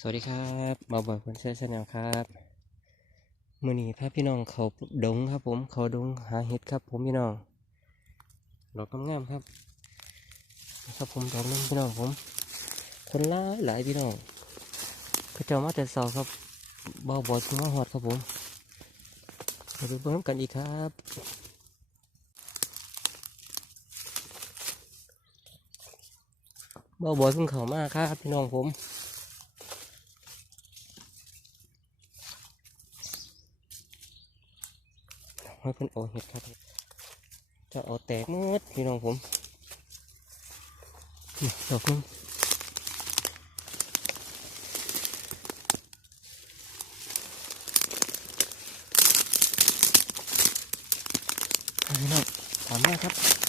สวัสดีครับมาบอยคนเสื้อชาแนลครับมือนี้พาพี่น้องเขาดงครับผมเขาดงหาเห็ดครับ ผมพี่น้องดอกงามครับครับผมดอกนึงพี่น้องผม คนลายหลายพี่น้องเขาเจ้ามาแต่เสาครับเบาบอดมาหอดครับผมมาดูเพิ่มกันอีกครับเบาบอดเพิ่งเขามากครับพี่น้องผม ให้เพิ่นเอาเห็ดครับ จะเอาแตกมืดพี่น้องผมดอกนึงพี่น้องถามมาครับ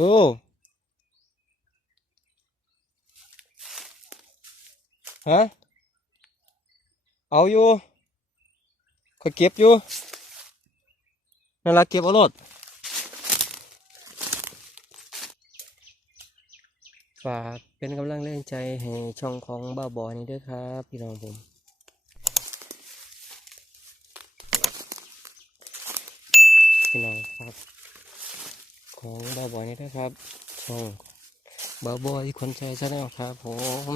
อ้ ฮะ เอาอยู่ก็เก็บอยู่นั่นละเก็บเอารถฝากเป็นกำลังแรงใจให้ช่องของบ้าบอนี้ด้วยครับ พี่น้องผมพี่น้องครับ ของบาบอยนี่นะครับช่องบาบอยคนใจชาแนลครับผม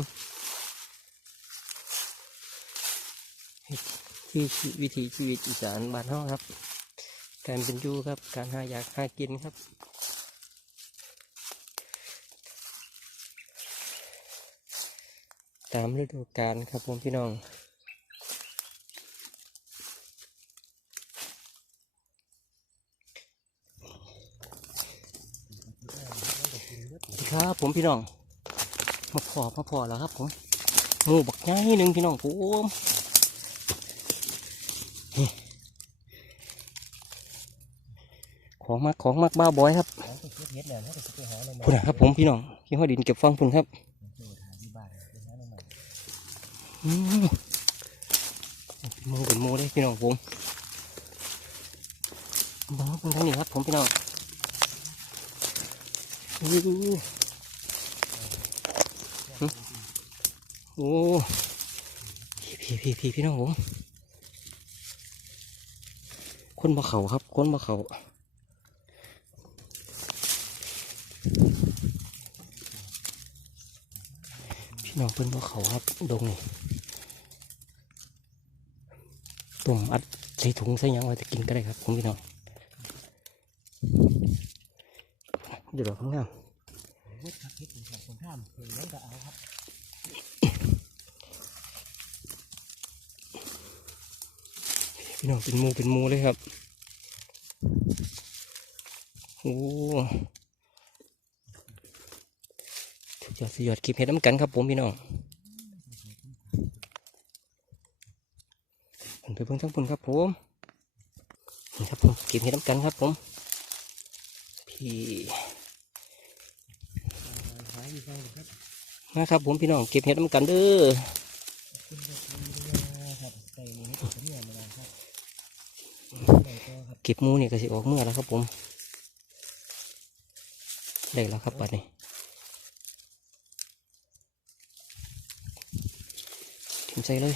ที่วิถีชีวิตอีสานบ้านเฮาครับ การเป็นอยู่ครับ การหาอยากหากินครับตามฤดูกาลครับผมพี่น้อง สวัสดีครับ ผมพี่น้อง มาพอมาพอแล้วครับผมหมูบักง่ายหนึ่งพี่น้องผมของมากของมากบ้าบอยครับพุ่นครับผมพี่น้องที่ห้อดินเก็บฟังพุ่นครับอืมเป็นหมูเป็นมูเลยพี่น้องผมบ้าเป็นทางนี้ครับผมพี่น้องอ โอ้พี่พี่พี่พี่น้องผมคนบ่เขาครับ คนบ่เขาพี่น้องเพิ่นบ่เขาครับดงนี่ตุ่มอัดใส่ถุงใส่ยังไว้จะกินก็ได้ครับผมพี่น้องเดี๋ยวเราข้างหน้า้ามเห็นแล้วก็เอาครับพี่น้องเป็นหมูเป็นหมูเลยครับโอ้สุดยอดสุดยอดคลิปเห็ดน้ำกันครับผมพี่น้องผมไปเบิ่งทั้งปุ่นครับผมนี่ครับผมเก็บเห็ดน้ำกันครับผมพี่ หายอยู่ใช่ครับ นะครับ ผมพี่น้องเก็บเห็ดน้ำกันเด้อคุณจะทำครับใส่นี้ให้ผมเนี่ยมาแล้วครับใส่ก็ครับเก็บหมูนี่ก็สิออกเมื่อแล้วครับผมได้แล้วครับปัดนี้ทิมใส่เลย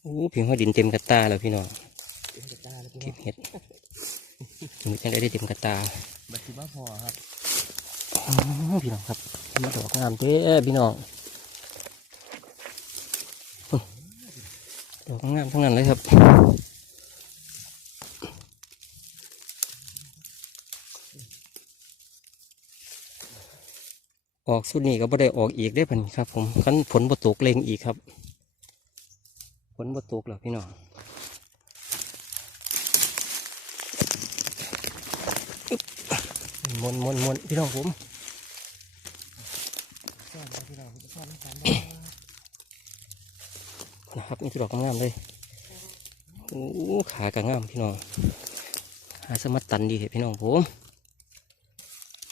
โอ้เพียงหัวดินเต็มกระตาแล้วพี่น้องเป็นกระตาแล้วพี่เก็น้อบงเห็ดถึงจะได้ได้เต็มกระตา บัตรที่ว่าพอครับพี่น้องครับมาดอกงามเด้พี่น้องดอกงามทั้งนั้นเลยครับออกสุดนี้ก็บ่ได้ออกอีกได้อพันครับ ผมคันฝนบ่ตกเลงอีกครับฝนบ่ตกแล้วพี่น้องอึ๊บ มวนมวนมวนพี่น้องผมนะครับนี่คือดอกงามเลยโอ้ขากระงามพี่น้องหาสมัดตันดีเถอพี่น้องผม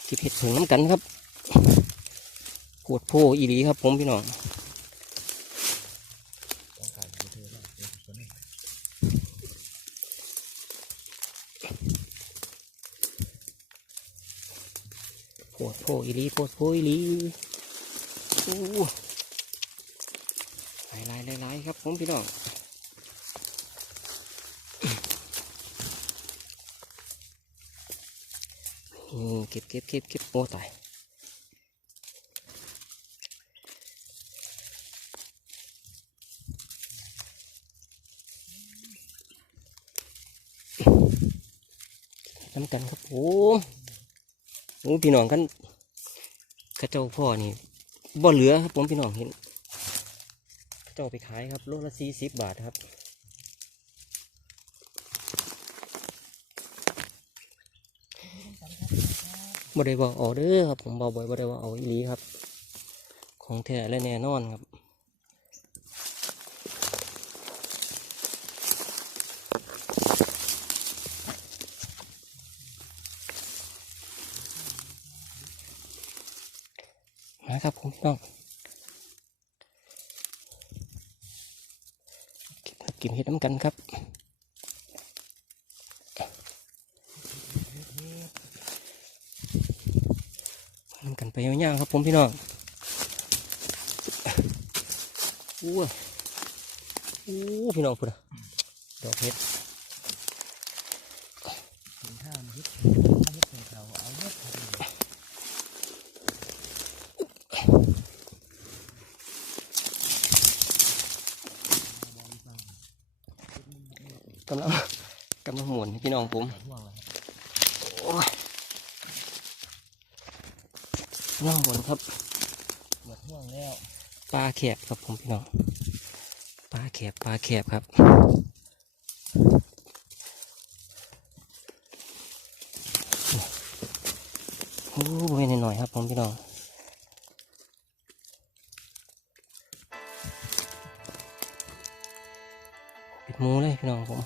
เก็บเห็ดผงน้ำกันครับปวดโพอีหลีครับผมพี่น้องการอยู่เธอแล้วเดี๋ยวคนนี้ ปวด โพอีลีปวดโพอีลีโอ้หลายหลายหลายครับผมพี่น้องเก็บเก็บเก็บเก็บโอ้ตายน้ำกันครับผมโอ้พี่น้องกัน ระเจ้าพ่อนี่บ่เหลือครับผมพี่น้องเห็นเขาเจ้าไปขายครับโลละสี่สิบบาทครับบ่ได้ว่าเอาเด้อครับผมบ่บ่บ่ได้ว่าเอาอีหลีครับ ของแท้และแน่นอนครับ ต้องเก็บกินเห็ดน้ำกันครับน้ำกันไปย่างๆครับผมพี่น้องอู้วอู้พี่น้องพุ่นน่ะดอกเห็ด ถึงข้ามยึดยึดเป็นเขาเอาเยอะพอดีบอลฟัง กำลังกำลังหมุนให้พี่น้องผมห่วงเลยโอ้ยกำลังหมุนครับหมดห่วงแล้วปลาแขบครับผมพี่น้องปลาแขบปลาแขบครับโอ้ยหน่อยๆครับผมพี่น้อง มูเลยพี่น้องผม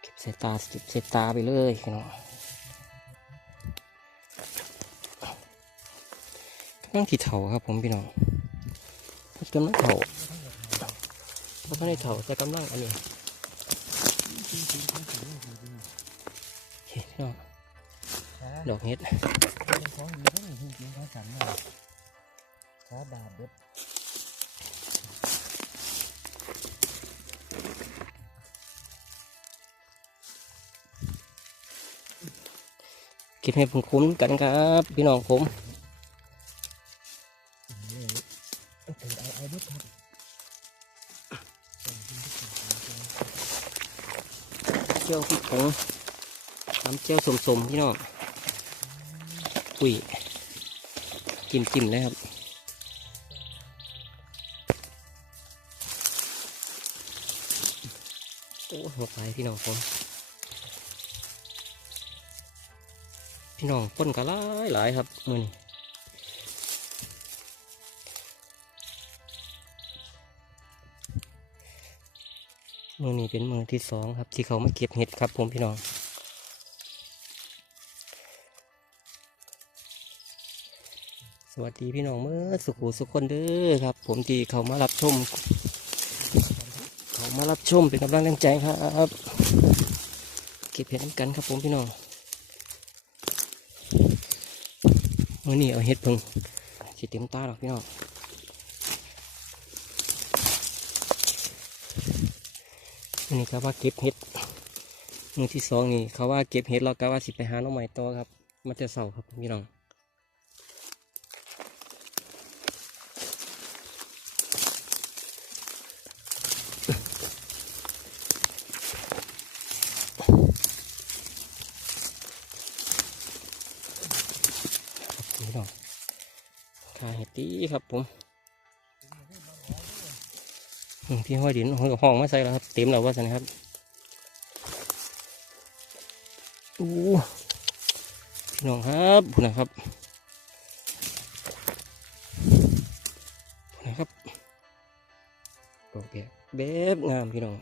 เก็บเศษตาเก็บเศษตาไปเลยพี่น้องกำลังที่เถาครับผมพี่น้องกำลังเถาเพราะเขาในเถาแต่กำลังอันนี้โอเคพี่น้องดอกเห็ด ของดีทั้งนี้จริงๆทั้งสันเลยช้าบาดเด็ดเก็บให้ผมคุ้มกันครับ พี่น้องผมเอาเอาเด็ดครับเจียวพริกผงทำเจียวสมๆพี่น้องอุ้ยจิ้มจิ้มๆเลยครับ หัวไปพี่น้องผมพี่น้องคนก็หลายหลายครับมือนี้มือนี้เป็นมือที่สองครับ ที่เขามาเก็บเห็ดครับ ผมพี่น้องสวัสดีพี่น้องเมื่อสุขุสุขคนเด้อครับ ผมที่เขามารับชม มารับชมเป็นกำลังแรงใจครับ เก็บเห็ดกันครับผมพี่น้องมื่อนี้เอาเห็ดพิ่งสิเต็มตาหรอกพี่น้องอันนี้ก็ว่าเก็บเห็ดมือที่สองนี่เขาว่าเก็บเห็ดแล้วก็ว่าสิไปหาหน้องใหม่ต่อครับ มันจะเสาครับพี่น้องีครับผมพี่ห้อยดินห้อยกับห้องไม่ใส่แล้วครับ เต็มแล้วว่าสันครับพี่น้องครับผู้นะครับผุนะครับดอกแบบแบบงามพี่น้อง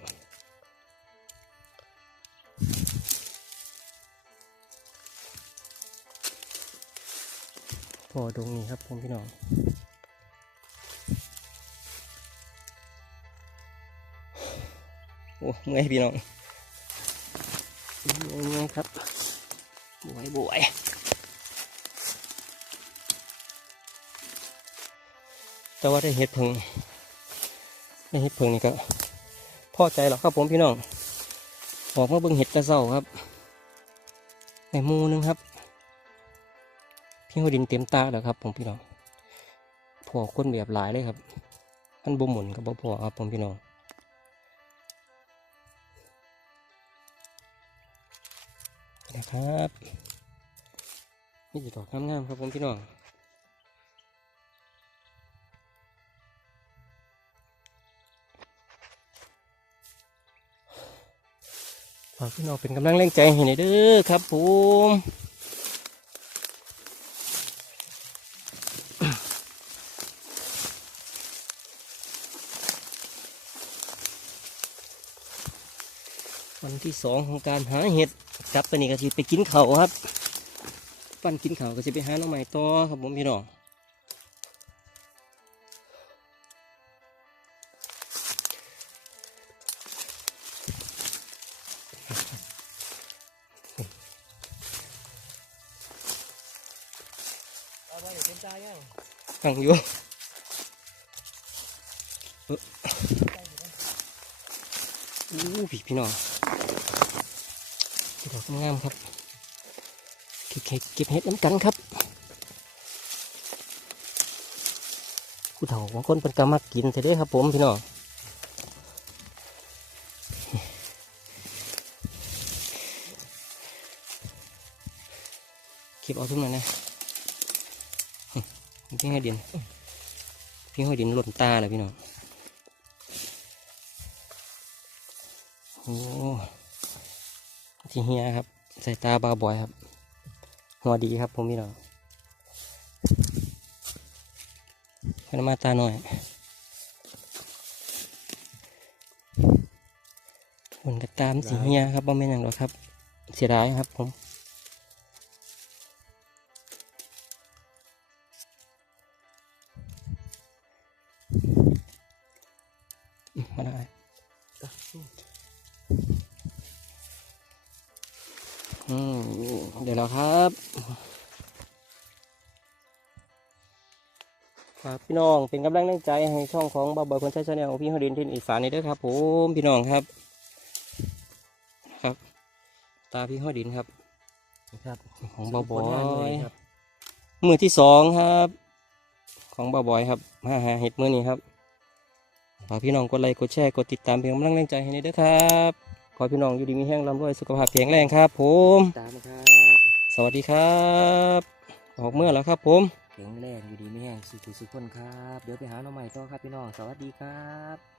พอดงนี้ครับผมพี่น้องโอ้เมื่อยพี่น้องเมื่อยเมื่อยครับบวยบวยแต่ว่าได้เห็ดเพิงได้เห็ดเพิงนี่ก็พอใจหรอกครับผมพี่น้องออกมาเบิ่งเห็ดกระเซ้าครับในหมูหนึงครับ พี่หัวดินเต็มตาแล้วครับผมพี่น้องพอคนแบบหลายเลยครับมันบ่หมุนกับบ่พอครับผมพี่น้องนะครับนี่จะดอกงามๆครับผมพี่น้องฝากพี่น้องเป็นกำลังแรงใจให้หน่อยเด้อครับผม วันที่สองของการหาเห็ดกลับไปนี่ก็สิไปกินเขาครับ ปั้นกินเขาก็สิไปหาหน้องใหม่ต่อครับผมพี่น้องเอาไว้เต็มใจยังตั้งอยู่อู้พี่พี่น้อง งามครับเก็บเห็ดเก็บเห็ดน้ำกันครับผู้เฒ่าบางคนเป็นกามากินเถอะเด้ครับ ผมพี่น้องเก็บเอาทุกนั้นนะพี่ห้อยดินพี่ห้อยดินหล่นตาเลยพี่น้องโอ้ ที่เฮียครับใส่ตาบาบอยครับ หัวดีครับผมพี่น้องพนมาตาหน่อยมันก็ตามสีเฮียครับบ่แม่นอย่างหรอกครับ เสียดายครับผมอืมมาได้ เดี๋ยวแล้วครับฝากพี่น้องเป็นกำลังใจให้ช่องของบาบอยคนใช้ชาแนลพี่ฮอดินที่อีสานนี่ด้วยครับผมพี่น้องครับ ครับ ตาพี่ฮอดินครับครับ ของบาบอผลงานเลยมือที่สองครับ ของบาบอยครับมาหาเห็ดมือนี้ครับฝากพี่น้องกดไลค์กดแชร์กดติดตามเป็นกำลังใจให้ในเด้อครับ ขอให้พี่น้องอยู่ดีมีแห้งร่ำรวยสุขภาพแข็งแรงครับ ผม ตามครับ สวัสดีครับ ออกเมื่อแล้วครับ ผมแข็งแรงอยู่ดีไม่แห้งสุขสุขคนครับ เดี๋ยวไปหาหน้องใหม่ต่อครับพี่น้อง สวัสดีครับ